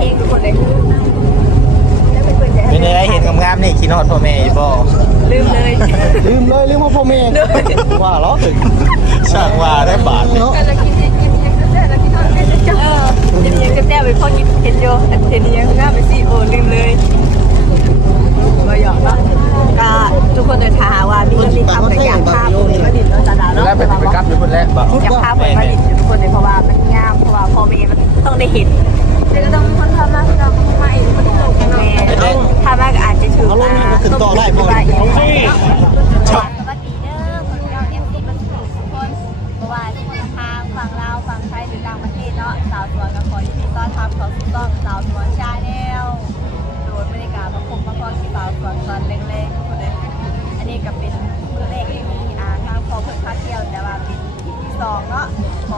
เพลงทุกคนเลยแล้วเป็นคนใจเป็นอะไรเห็นงามๆนี่คิดฮอดพ่อแม่อยู่บ่ลืมเลยลืมเลยลืมว่าพ่อแม่ว่าเหรอถึงช่างว่าได้บาทเนาะแต่เราคิดยังยังยังแต่เราคิดว่าเป็นเจ้าเออยังยังก็แต่ไปพ่อคิดเห็นโยเห็นยังง่ายไปสิโอ้ลืมเลย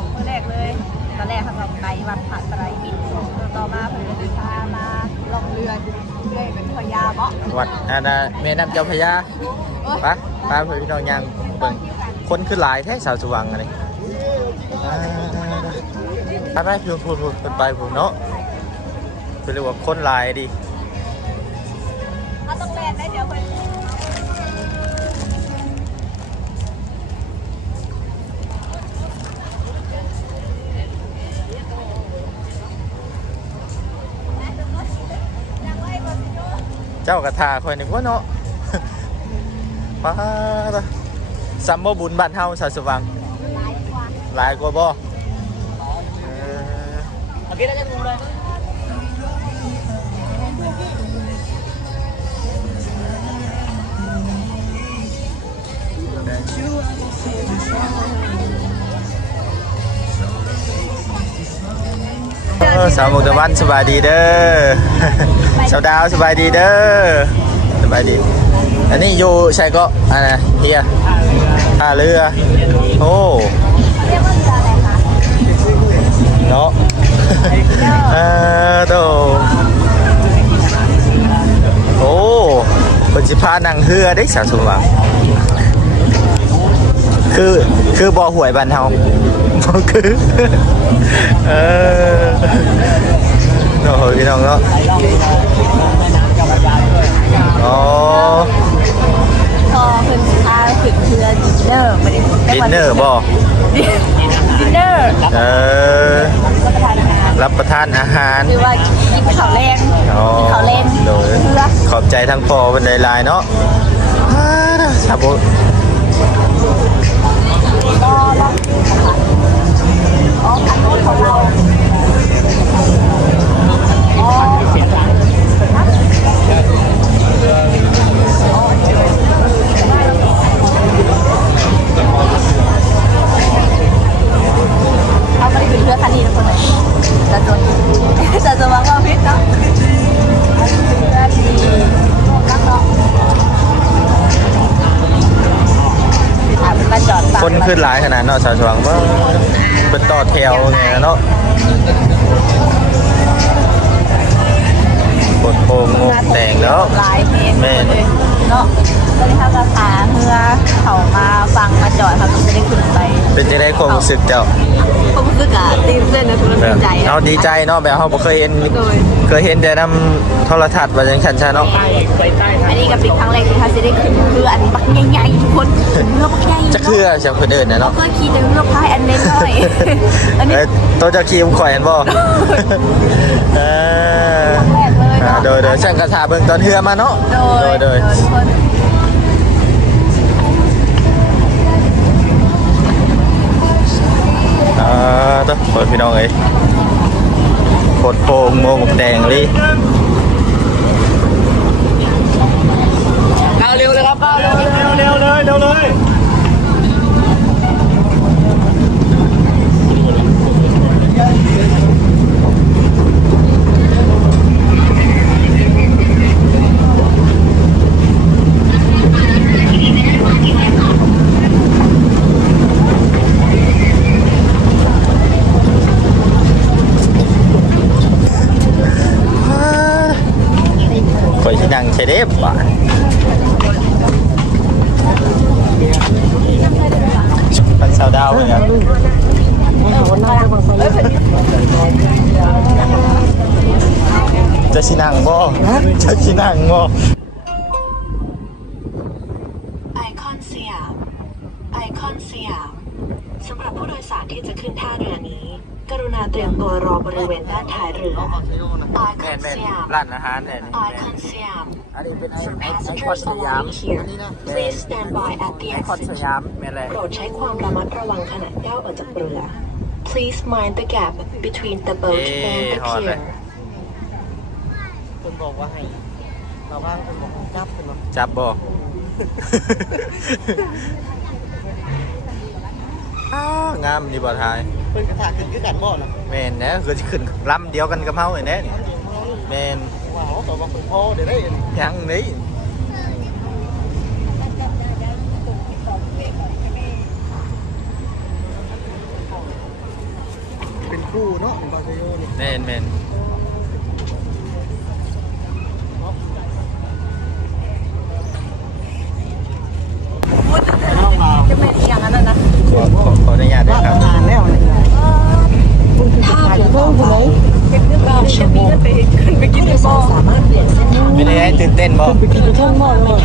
องมือแรกเลย ตอนแรกเขาก็ไปวัดผาไตรมิตรต่อมาเพิ่นก็เดินทางมาลงเรือเรื่อยเป็นพญาเนาะวัดอาณาแม่น้ำเจ้าพระยาไปไปเพื่อนพี่น้องยังเบิ่งคนคือหลายแท้สาวสว่างอะไรอ่าไปไปพูดพูดพูดเพิ่นไปพูดเนาะเป็นเรียกว่าคนหลายดิเขาต้องแลนได้เดี๋ยวเพิ่น จ้ากระทาคอยนึกว่าเนาะป้าดะซัมโบบุญบ้านเฮาสาวสว่างหลายกว่าบ่เออโอเคได้ยังเลยเออ สาวมุกตะวันสบายดีเด้อสาวดาวสบายดีเด้อสบายดี อันนี้อยู่ใช่ก็อันนะเฮียท่าเรือโอ้เรียกว่าเรือะไรคะเนาะเออโตโอ้คนสิพานั่งเรือได้สาวสว่าง คือคือบ่อหวยบ้านเฮาบ่คือ เออโอ้โหพี่น้องเนาะอ๋อพอเพิ่นพาขึ้นเรือดินเนอร์ไม่ได้ดินเนอร์บ่ดินเนอร์เออรับประทานอาหารรับประทานอาหารคือว่ากินข้าวแรงอ๋อกินข้าวเล่นโดยเรือขอบใจทั้งพ่อเป็นไดลายเนาะอ่าครับ ผมก็รับอ๋ ขึ้นหลายขนาดเนาะสาวสว่างว่าเป็นต่อแถวไงเนาะ กดโปงงกแต่งแล้วลายเพลงแม่นเลยเนาะก็เลยทำราคาเมื่อเขามาฟังมาจอดเขาก็จะได้ขึ้นไป เป็นจะได้ความรู้สึกเจ้าเขารู้สึกอะตื่นเต้นนะคุณแบดีบใจเอาดีใจเนาะแบบเขาบ่เคยเห็นโดยเคยเห็นแต่นำโทรทัศน์ว่าจังซั่นซะเนาะอันนี้ก็เป็นครั้งแรกที่เขาจะได้ขึ้นเรืออันบักใหญ่ๆทุกคนเรือบักใหญ่จะคือจังเพิ่นเอิ้นน่ะเนาะเคยขี่แต่เรือพายอันเล็กน้อยอันนี้เอ้ยตัวเจ้าขี่ข่อยเห็นบ่เออครั้งแรกเลยอ่าเนาะโดยโดยช่างกระถาเบิ่งตอนเฮือมาเนาะโดยโดยทุกคนอ่าต้องเปิดพี่น้องเอ้ยกดโป่งโมงแดงเลยเอาเร็วเลยครับเอาเร็วเร็วเร็วเลยเร็วเลย ช้เด็บอะมันสาวดาวเนี่ยจะชินังบ่จะชินังบ่ไอคอนสยามไอคอนสยามสำหรับผู้โดยสารที่จะขึ้นท่าเรือนี้ กรุณาเตรียมตัวรอบริเวณด้านท้ายเรือไอคอนสยามร้านอาหารไอคอนสยาม อันนี้เป็นไอ For ไอคอน passengers สยาม arriving here, please stand by at the ไอคอนส exit. ยามแม่นเลยโปรดใช้ความระมัดระวังขณะก้าวออกจากเรือ Please mind the gap between the boat and the เอ๊ะฮอดเลย pier. คนบอกว่าให้เราบ้างคนบอกให้จับเป็นว่าจับบ่อ้าวงามดีบ่ทายเพิ่นกระถาขึ้นขึ้นกันบ่ล่ะแม่นนะคือสิขึ้นลำเดียวกันกับเฮาไอ้แน่นี่แม่นว้าว ต่อมาเพิ่นพอเดี๋ยวได้ยังนี่เป็นครูเนาะเป็นบาเซโยนี่แมนแมน จะเป็นอย่างนั้นนะ ขอขอขออนุญาตด้วยครับ นานแล้วนี่ ถ้าเรือต่อไป เป็นเรื่องราวจะมีเงินไปขึ้นไปกินในบ่อ สามารถเปลี่ยนเส้นทาง ไม่ได้ให้ตื่น เต้นบ่ไปกินไปท่องหม้อเลย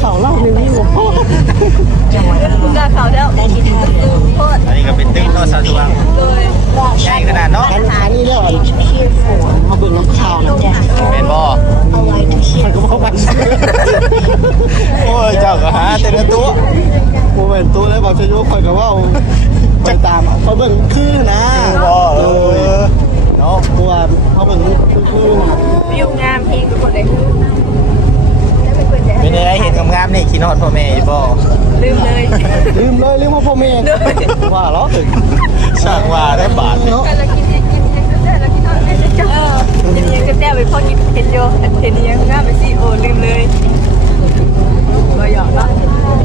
เขาเล่าหนึ่งนี่หัวพ่อจังหวัดระนองกาเขาแล้วได้ที่ท่าเรือโคตรอันนี้ก็เป็นตึกเนาะสาวสว่างโดยใหญ่ขนาดเนาะอันอันนี้แล้ว Pier 4มาเบิ่งน้ำข่าวนะแม่นบ่ Alight มัน here ก็บอกว่าโอ้ยเจ้าก็หาแต่ละตัวโมเมนตัวแล้วบาเซโยคอยกับว่าไปตามเขาเบิ่งคือนะบ่เออเนาะตัวเขาเบิ่งคือคือนะ วิวงามเพลงทุกคนเลยได้เป็นคนใจเป็นยังไงเห็นงามๆนี่คิดฮอดพ่อแม่อยู่บ่ลืมเลยลืมเลยลืมว่าพ่อแม่ว่าล้อถึงช่างว่าได้บาทเนาะกันละกินกินกินได้ละกินทอดได้เจ้าเดี๋ยวยังจะแต้ไปพ่อกินเห็นโยเห็นยังงามไปสิโอ้ลืมเลยก็หยอกเนาะ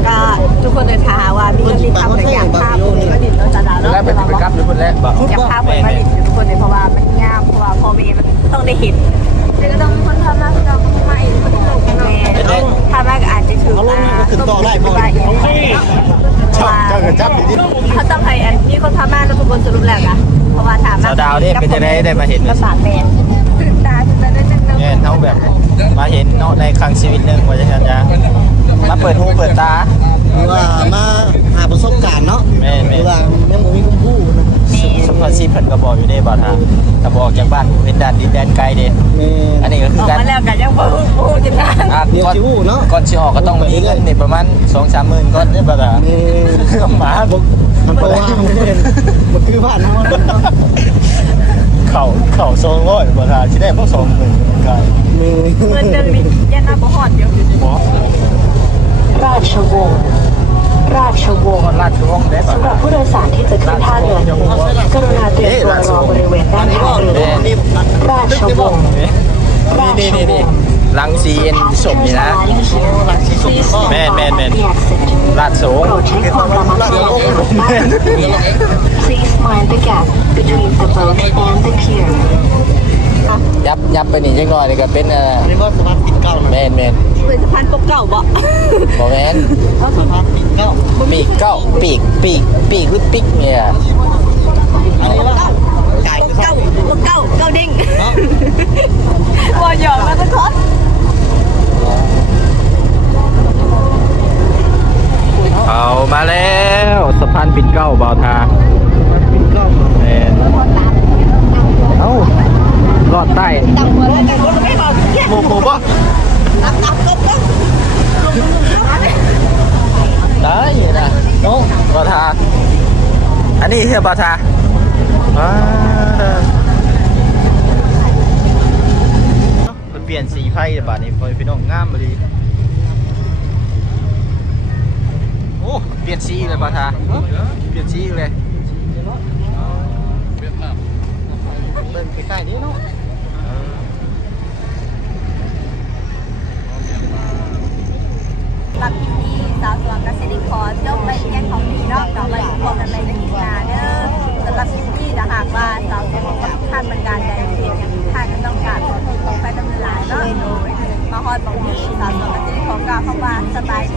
ก็ทุกคนเลยถามว่ามีเงินมีคำแต่อยากภาพผมก็ดินเนาะจ้าเนาะแล้วไปไปกลับหรือเพิ่นแล้วบ่อยากภาพผมก็ดินทุกคนเลยเพราะว่ามันงามเพราะว่าพ่อแม่มันต้องได้เห็นแต่ก็ต้องคนทำมาเราก็ไม่มันต้องลงแม่ทำมาก็อาจจะถือว่าว่า เจ้าก็จับดี เขาต้องให้อันนี้คนทำมาแล้วทุกคน สรุปแล้วอะเพราะว่าถามๆสาวดาวนี่เป็นจังไดได้มาเห็นภาษาแมนตื่นตาตื่นตาได้จังเลยเนี่ยเฮาแบบมาเห็นเนาะในครั้งชีวิตหนึงว่าจังซั่นจ้ะมาเปิดหูเปิดตาว่ามาหาประสบการณ์เนาะแม่แม่ว่ายังบ่มีคุ้มผู้นะสุภาษิตเพิ่นก็บอกอยู่ในบ่ทางถ้าบอกจากบ้านเป็นด่านดินแดนไกลเด้แม่อันนี้ก็คือออกการมาแล้วกันยังบ่พูดจะนานอะเดี๋ยวก่อนสิฮู้เนาะก่อนสิออกก็ต้องมีเงินนี่ประมาณ2-3หมื่นก่อนเด้อบ่ล่ะแม่ หมาบ่ มันเพราะว่ามันคือบ้านเฮาเนาเข้าเข้า200บ่ล่ะสิได้บ่20,000ไกลแม่เงินเดือนนี้ยันหน้าบ่ฮอดเดียวบ่ราชวงศ์ราชวงศ์ราชวงศ์สำหรับผู้โดยสารที่จะขึ้นท่าเรือกรุณาเตรียมตัวรอบริเวณด้านท้ายเรือราชวงศ์นี่นี่นี่ลังสีเอ็นสมนี่นะแม่ นแม่นแม่นราชสงโปรดใช้ความระมัดระวังขณะนั่งเรือ Please mind the gap between the boat and the pier ยับยับไปนี่จังหน่อยนี่ก็เป็นเอ่อนี่ว่าสภาพปิดเก้าแมนแมนเป็นสะพานปกเก่าบ่บ่แมนสภาพปิดเก้าปีกเก้าปีกปีกปีกหรือปิกเนี่ยอันนี้ว่าจ่ายคือเก่าเก้าปกเก่าเก่าเด้งบ่หยอกมาสักคนเอา นนี้เฮียบาทาเด้อมันเปลี่ยนสีไพ่เดี๋ยบาทนี้พอพี่น้องงามเลยโอ้ เปลี่ยนสีเลยบาทาเปลี่ยนสีเลย สาวสวนกัสดิคอกล่าวคำว่าสบายดีบ๊ายบาย